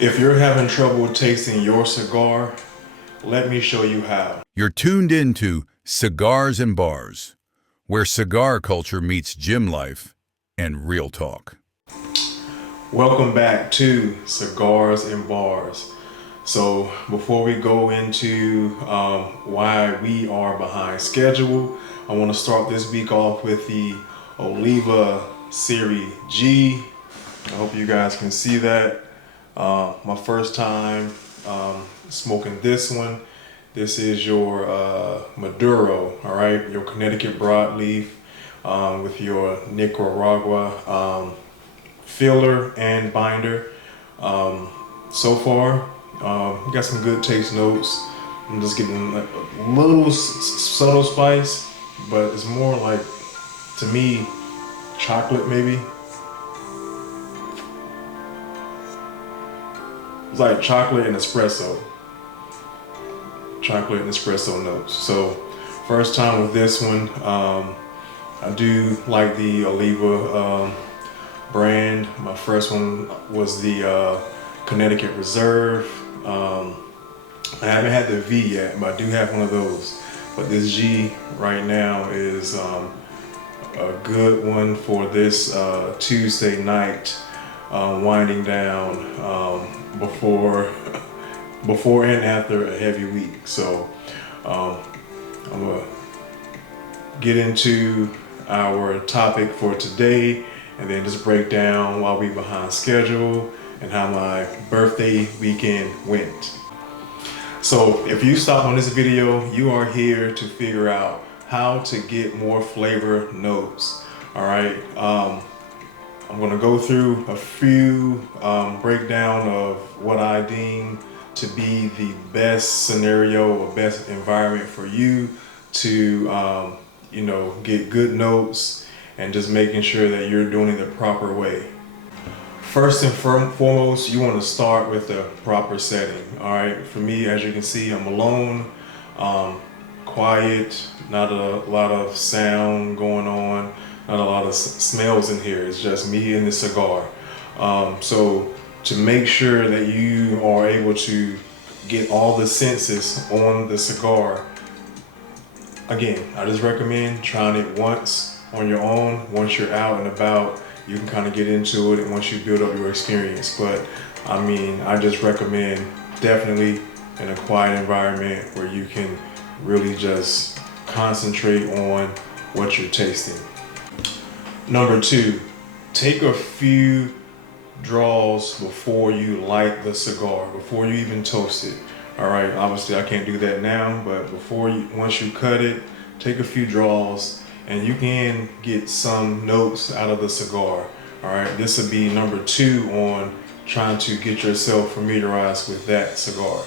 If you're having trouble tasting your cigar, let me show you how. You're tuned into Cigars and Bars, where cigar culture meets gym life and real talk. Welcome back to Cigars and Bars. So before we go into why we are behind schedule, I want to start this week off with the Oliva Serie G. I hope you guys can see that. My first time smoking this one. This is your Maduro, all right? Your Connecticut Broadleaf with your Nicaragua filler and binder. So far, you got some good taste notes. I'm just getting a little subtle spice, but it's more like, to me, chocolate maybe. It's like chocolate and espresso. Chocolate and espresso notes. So first time with this one. I do like the Oliva brand. My first one was the Connecticut Reserve. I haven't had the V yet, but I do have one of those. But this G right now is a good one for this Tuesday night, winding down before and after a heavy week. So I'm gonna get into our topic for today and then just break down why we behind schedule and how my birthday weekend went. So if you stop on this video, you are here to figure out how to get more flavor notes. All right. I'm gonna go through a few breakdown of what I deem to be the best scenario or best environment for you to get good notes and just making sure that you're doing it the proper way. First and foremost, you want to start with the proper setting. All right, for me, as you can see, I'm alone, quiet, not a lot of sound going on, not a lot of smells in here. It's just me and the cigar. So to make sure that you are able to get all the senses on the cigar, again, I just recommend trying it once on your own. Once you're out and about, you can kind of get into it, and once you build up your experience. But I mean, I just recommend definitely in a quiet environment where you can really just concentrate on what you're tasting. Number two, take a few draws before you light the cigar, before you even toast it. All right, obviously I can't do that now, but once you cut it, take a few draws and you can get some notes out of the cigar. All right, this would be number two on trying to get yourself familiarized with that cigar.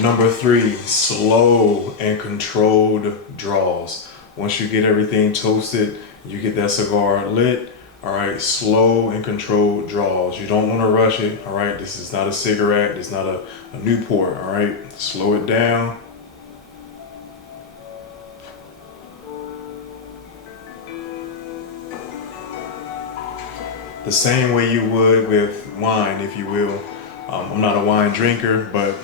Number three, slow and controlled draws. Once you get everything toasted, you get that cigar lit. All right, slow and controlled draws. You don't want to rush it. All right, this is not a cigarette. It's not a Newport. All right, slow it down. The same way you would with wine, if you will. I'm not a wine drinker, but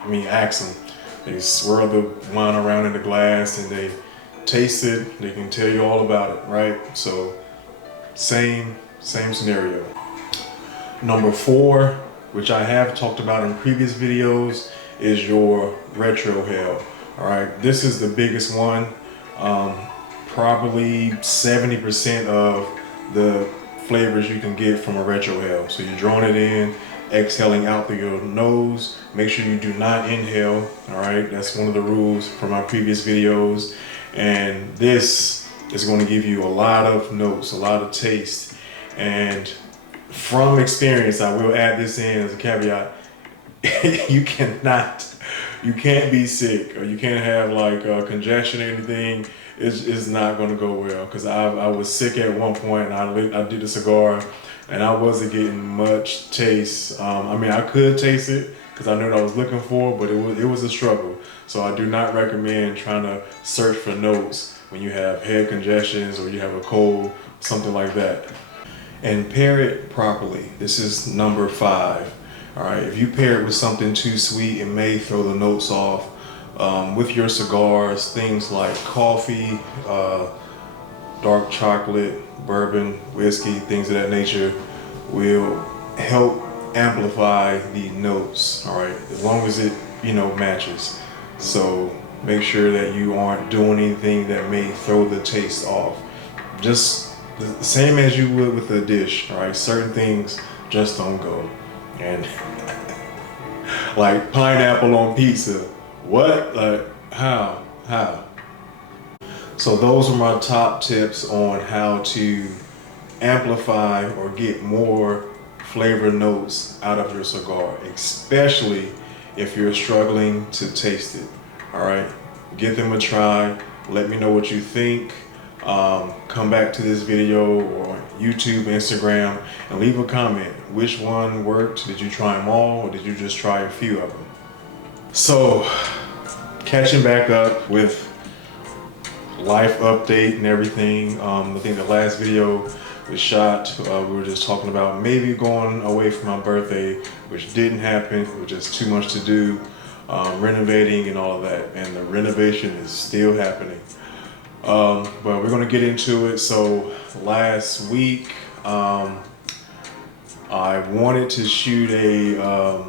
I mean, ask them. They swirl the wine around in the glass and they taste it. They can tell you all about it, right? So same scenario. Number four, which I have talked about in previous videos, is your retro hell. All right, this is the biggest one. Probably 70% of the flavors you can get from a retro hell. So you're drawing it in, exhaling out through your nose. Make sure you do not inhale. All right, that's one of the rules from my previous videos. And this is going to give you a lot of notes, a lot of taste. And from experience, I will add this in as a caveat. you can't be sick, or you can't have like congestion or anything. It's not going to go well, because I was sick at one point, and I did a cigar and I wasn't getting much taste. I mean, I could taste it because I knew what I was looking for, but it was a struggle. So I do not recommend trying to search for notes when you have head congestions or you have a cold, something like that. And pair it properly. This is number 5. All right, if you pair it with something too sweet, it may throw the notes off. With your cigars, things like coffee, dark chocolate, bourbon, whiskey, things of that nature will help amplify the notes, all right, as long as it, matches. So make sure that you aren't doing anything that may throw the taste off. Just the same as you would with a dish, all right? Certain things just don't go. And like pineapple on pizza, what? Like, how? So those are my top tips on how to amplify or get more flavor notes out of your cigar, especially if you're struggling to taste it. All right, give them a try. Let me know what you think. Come back to this video or YouTube, Instagram, and leave a comment. Which one worked? Did you try them all, or did you just try a few of them? So, catching back up with life update and everything. I think the last video was shot. We were just talking about maybe going away for my birthday, which didn't happen. It was just too much to do, renovating and all of that. And the renovation is still happening. But we're gonna get into it. So last week, I wanted to shoot a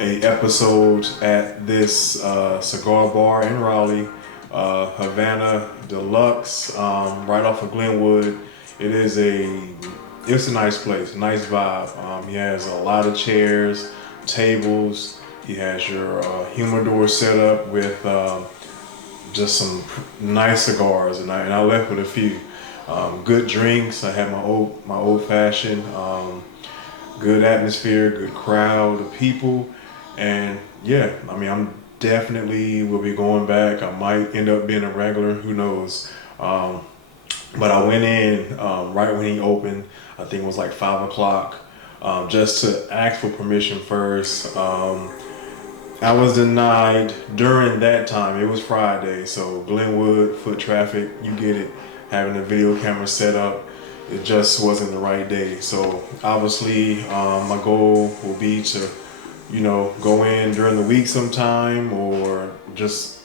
episode at this cigar bar in Raleigh, Havana Deluxe, right off of Glenwood. It's a nice place, nice vibe. He has a lot of chairs, tables. He has your humidor set up with just some nice cigars, and I left with a few. Good drinks. I had my old fashioned. Good atmosphere, good crowd of people, and yeah, I mean, I'm definitely will be going back. I might end up being a regular, who knows. But I went in right when he opened. I think it was like 5 o'clock, just to ask for permission first. I was denied during that time. It was Friday, so Glenwood, foot traffic, you get it. Having a video camera set up, it just wasn't the right day. So obviously, my goal will be to, go in during the week sometime, or just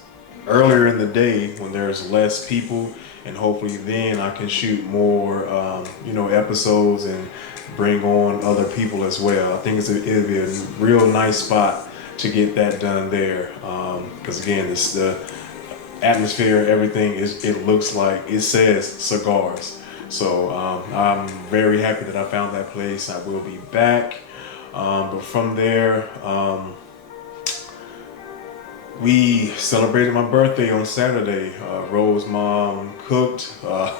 earlier in the day when there's less people, and hopefully then I can shoot more, episodes and bring on other people as well. I think it'll be a real nice spot to get that done there, because again, the atmosphere, everything it looks like it says Cigars. So I'm very happy that I found that place. I will be back, but from there, we celebrated my birthday on Saturday. Rose's mom cooked a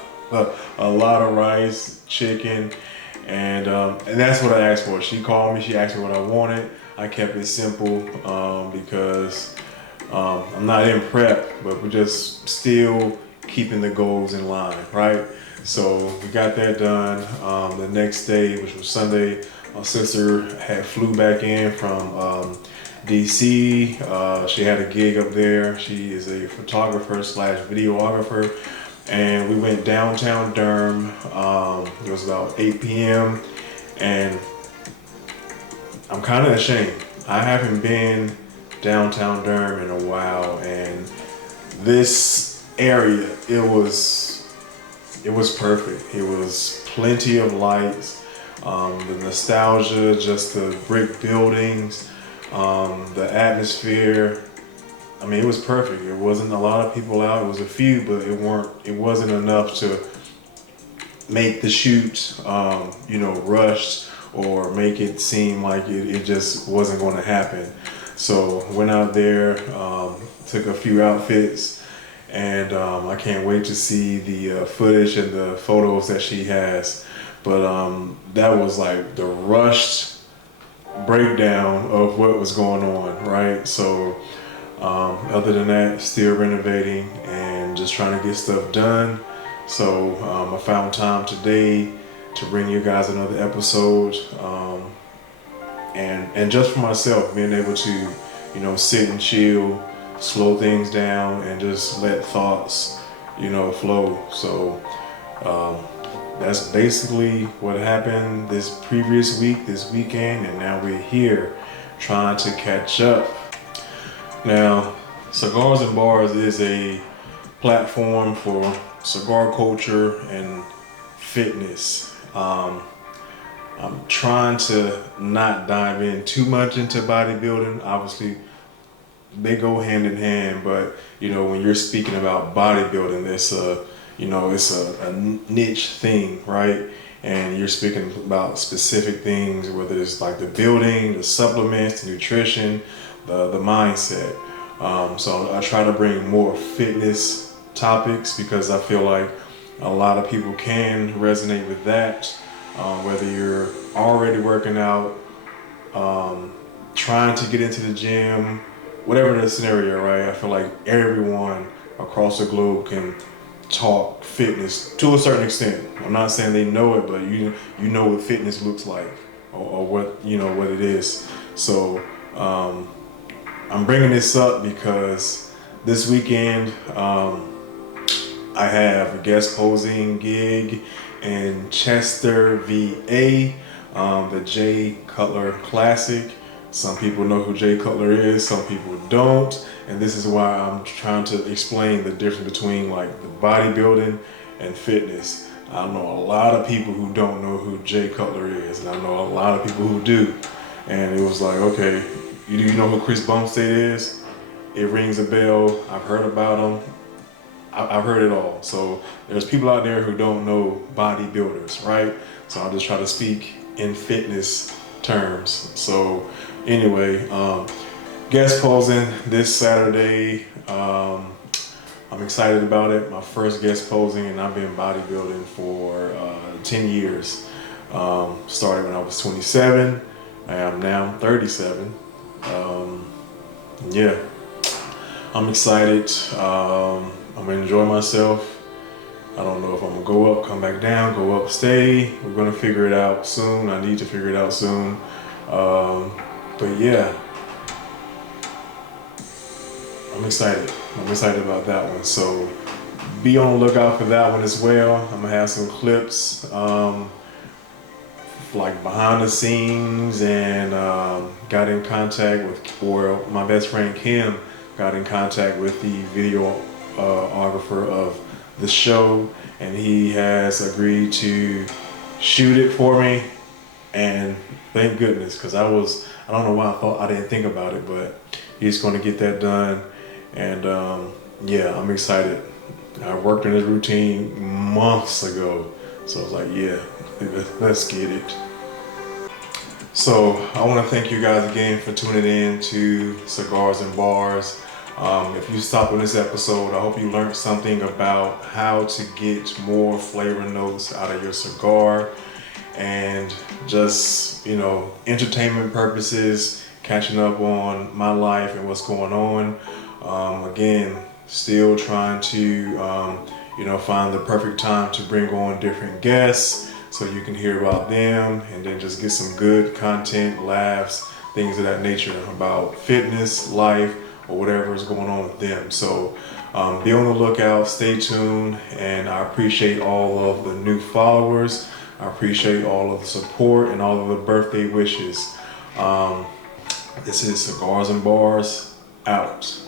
lot of rice, chicken, and that's what I asked for. She called me. She asked me what I wanted. I kept it simple because I'm not in prep, but we're just still keeping the goals in line, right? So we got that done. The next day, which was Sunday, my sister had flew back in from DC. She had a gig up there. She is a photographer slash videographer, and we went downtown Durham. It was about 8 p.m. and I'm kind of ashamed. I haven't been downtown Durham in a while, and this area, it was perfect. It was plenty of lights, the nostalgia, just the brick buildings, the atmosphere. I mean, it was perfect. It wasn't a lot of people out. It was a few, but it wasn't enough to make the shoot, rushed, or make it seem like it just wasn't going to happen. So went out there, took a few outfits, and I can't wait to see the footage and the photos that she has. But that was like the rushed breakdown of what was going on, right? So other than that, still renovating and just trying to get stuff done. So I found time today to bring you guys another episode, and just for myself, being able to, sit and chill, slow things down, and just let thoughts, flow. So that's basically what happened this previous week, this weekend, and now we're here trying to catch up. Now, Cigars and Bars is a platform for cigar culture and fitness. I'm trying to not dive in too much into bodybuilding. Obviously, they go hand in hand, but when you're speaking about bodybuilding, it's a niche thing, right? And you're speaking about specific things, whether it's like the building, the supplements, the nutrition, the mindset. So I try to bring more fitness topics because I feel like a lot of people can resonate with that. Whether you're already working out, trying to get into the gym, whatever the scenario, right? I feel like everyone across the globe can talk fitness to a certain extent. I'm not saying they know it, but you know what fitness looks like, or what what it is. So I'm bringing this up because this weekend I have a guest posing gig in Chester, VA, the J. Cutler Classic. Some people know who J. Cutler is, some people don't, and this is why I'm trying to explain the difference between like the bodybuilding and fitness. I know a lot of people who don't know who J. Cutler is, and I know a lot of people who do. And it was like, okay, you know who Chris Bumstead is? It rings a bell. I've heard about him. I've heard it all. So there's people out there who don't know bodybuilders, right? So I'll just try to speak in fitness terms. So anyway, guest posing this Saturday. I'm excited about it. My first guest posing, and I've been bodybuilding for 10 years. Started when I was 27. I am now 37. Yeah, I'm excited. I'm gonna enjoy myself. I don't know if I'm gonna go up, come back down, go up, stay. We're gonna figure it out soon. I need to figure it out soon. But yeah, I'm excited. I'm excited about that one. So be on the lookout for that one as well. I'm gonna have some clips, like behind the scenes, and got in contact with, or my best friend Kim got in contact with the videographer of the show, and he has agreed to shoot it for me. And thank goodness, because I don't know why I didn't think about it, but he's going to get that done. And yeah, I'm excited. I worked in this routine months ago, so I was like, yeah, let's get it. So I want to thank you guys again for tuning in to Cigars and Bars. If you stopped on this episode, I hope you learned something about how to get more flavor notes out of your cigar, and just, entertainment purposes, catching up on my life and what's going on. Again, still trying to, find the perfect time to bring on different guests so you can hear about them, and then just get some good content, laughs, things of that nature about fitness, life, or whatever is going on with them. So be on the lookout, stay tuned, and I appreciate all of the new followers. I appreciate all of the support and all of the birthday wishes. This is Cigars and Bars, out.